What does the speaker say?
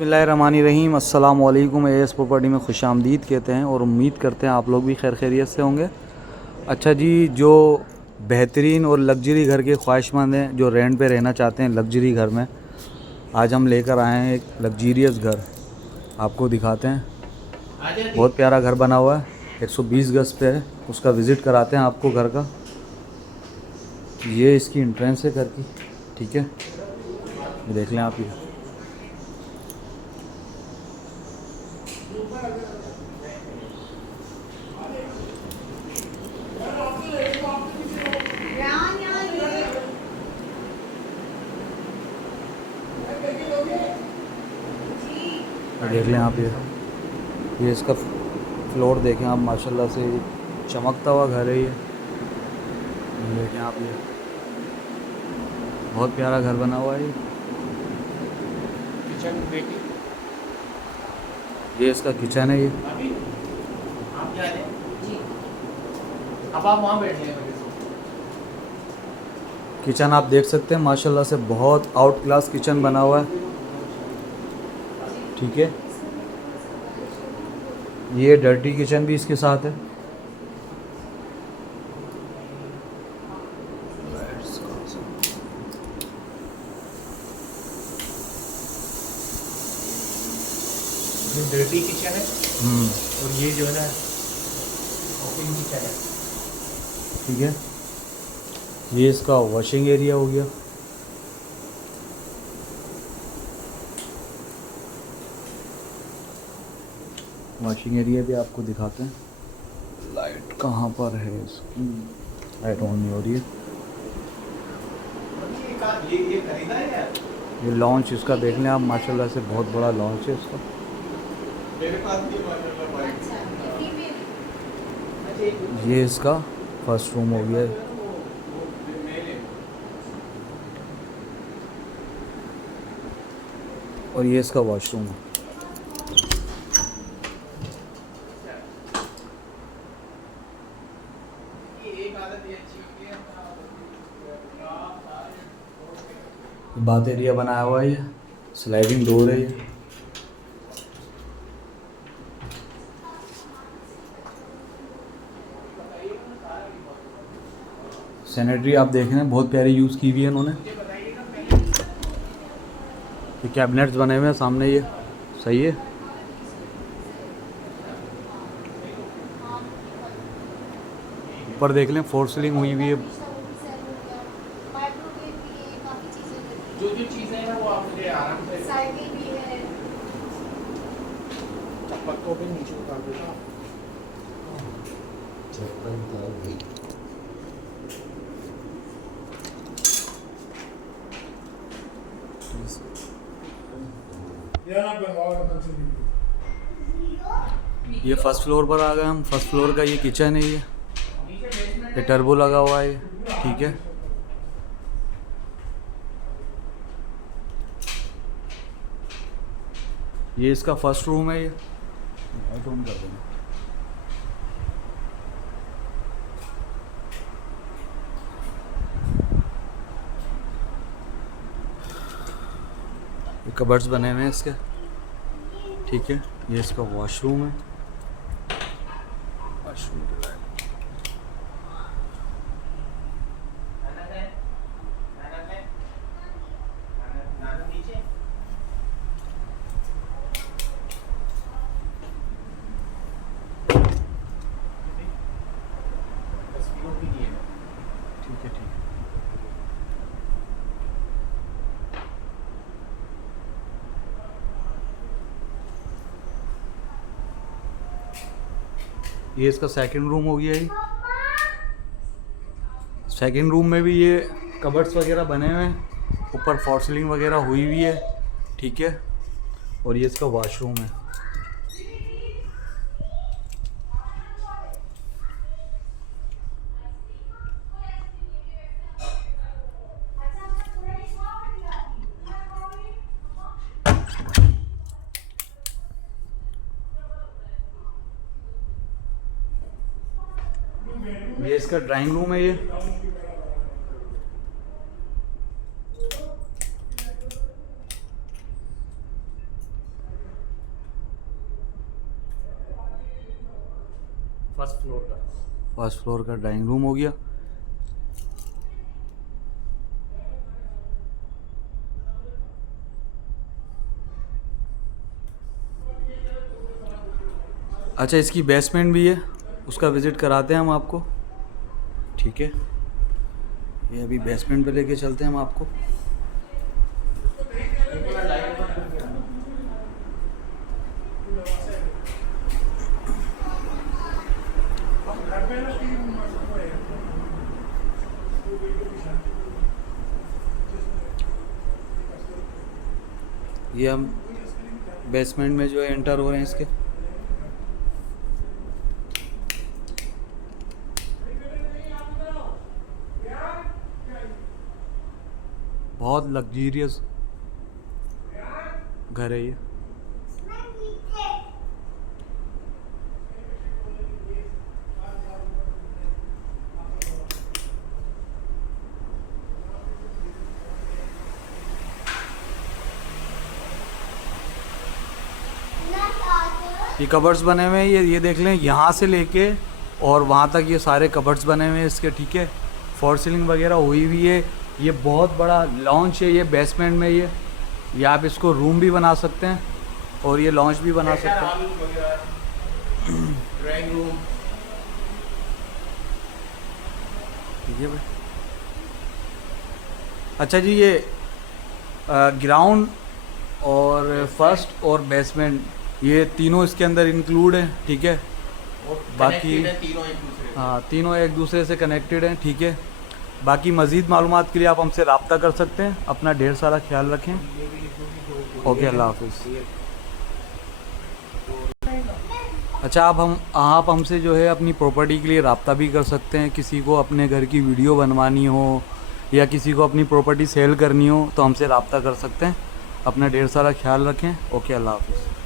बिस्मिल्लाहिर्रहमानिर्रहीम। अस्सलाम वालेकुम। एएस प्रॉपर्टी में खुशामदीद कहते हैं और उम्मीद करते हैं आप लोग भी खैर खैरियत से होंगे। अच्छा जी, जो बेहतरीन और लग्जरी घर के ख्वाहिशमंद हैं, जो रेंट पे रहना चाहते हैं लग्जरी घर में, आज हम लेकर आए हैं एक लग्जीरियस घर। आपको दिखाते हैं। बहुत प्यारा घर बना हुआ है, 120 गज पे है। उसका विज़िट कराते हैं आपको घर का। ये इसकी इंट्रेंस है घर की, ठीक है। ये देख लें आप। ये देख लें आप। ये इसका फ्लोर देखें आप, माशाल्लाह से चमकता हुआ घर है ये। देखें आप, ये बहुत प्यारा घर बना हुआ है ये इसका किचन है। ये अब आप वहाँ बैठ लें। किचन आप देख सकते हैं, माशाल्लाह से बहुत आउट क्लास किचन बना हुआ है, ठीक है। ये डर्टी किचन भी इसके साथ है। ये डर्टी किचन है और ये जो है ना ओपन किचन है, ठीक है। ये इसका वॉशिंग एरिया हो गया। वॉशिंग एरिया भी आपको दिखाते हैं। लाइट कहाँ पर है इसकी? लाइट ऑन नहीं हो रही है। ये खरीदा है यार। ये लॉन्च इसका देख लें आप, माशाल्लाह से बहुत बड़ा लॉन्च है इसका। मेरे पास भी माशाल्लाह बाइक। ये इसका फर्स्ट रूम हो गया है। और ये इसका वॉशरूम है। बाथ एरिया बनाया हुआ है, ये स्लाइडिंग डोर है। ये सैनिटरी आप देख रहे हैं, बहुत प्यारी यूज़ की हुई है इन्होंने। ये कैबिनेट्स बने हुए हैं सामने, ये सही है। ऊपर देख लें, फोर सीलिंग हुई हुई है। जो जो चीज़ें हैं वो आप मुझे आराम से साइकिल भी है। चप्पल को भी नीचे उतार देता। ये फर्स्ट फ्लोर पर आ गए हम। फर्स्ट फ्लोर का ये किचन है। ये टर्बो लगा हुआ है, ठीक है। ये इसका फर्स्ट रूम है। ये लाइट ऑन कर देना। ये कबर्ड्स बने हुए हैं इसके, ठीक है। ये इसका वॉशरूम है। वॉशरूम के लाइट। ठीक है, ठीक है। ये इसका सेकंड रूम हो गया। ये सेकंड रूम में भी ये कबर्ड्स वगैरह बने हुए हैं, ऊपर फॉर सीलिंग वगैरह हुई हुई है, ठीक है। और ये इसका वॉशरूम है। ये इसका ड्राइंग रूम है। ये फर्स्ट फ्लोर का। फर्स्ट फ्लोर का ड्राइंग रूम हो गया। अच्छा, इसकी बेसमेंट भी है, उसका विज़िट कराते हैं हम आपको। ठीक है, ये अभी बेसमेंट पे लेके चलते हैं हम आपको। ये हम बेसमेंट में जो है एंटर हो रहे हैं इसके। बहुत लग्जरियस घर है ये। ये कबर्ड्स बने हुए हैं, ये देख लें, यहाँ से लेके और वहाँ तक ये सारे कबर्ड्स बने हुए हैं इसके। ठीक है, फॉर सीलिंग वगैरह हुई हुई है। ये बहुत बड़ा लॉन्च है ये बेसमेंट में। ये आप इसको रूम भी बना सकते हैं और ये लॉन्च भी बना सकते हैं। Drawing room. ठीक है भाई। अच्छा जी, ये ग्राउंड और फर्स्ट और बेसमेंट ये तीनों इसके अंदर इंक्लूड हैं। ठीक है, बाकी तीनों एक दूसरे हाँ, तीनों एक दूसरे से कनेक्टेड हैं। ठीक है, बाकी मज़ीद मालूमात के लिए आप हमसे रब्ता कर सकते हैं। अपना ढेर सारा ख्याल रखें। ओके, अल्लाह हाफिज़। अच्छा, आप हमसे जो है अपनी प्रॉपर्टी के लिए रब्ता भी कर सकते हैं। किसी को अपने घर की वीडियो बनवानी हो या किसी को अपनी प्रॉपर्टी सेल करनी हो तो हमसे रब्ता कर सकते हैं। अपना ढेर सारा ख्याल रखें। ओके, अल्लाह हाफिज़।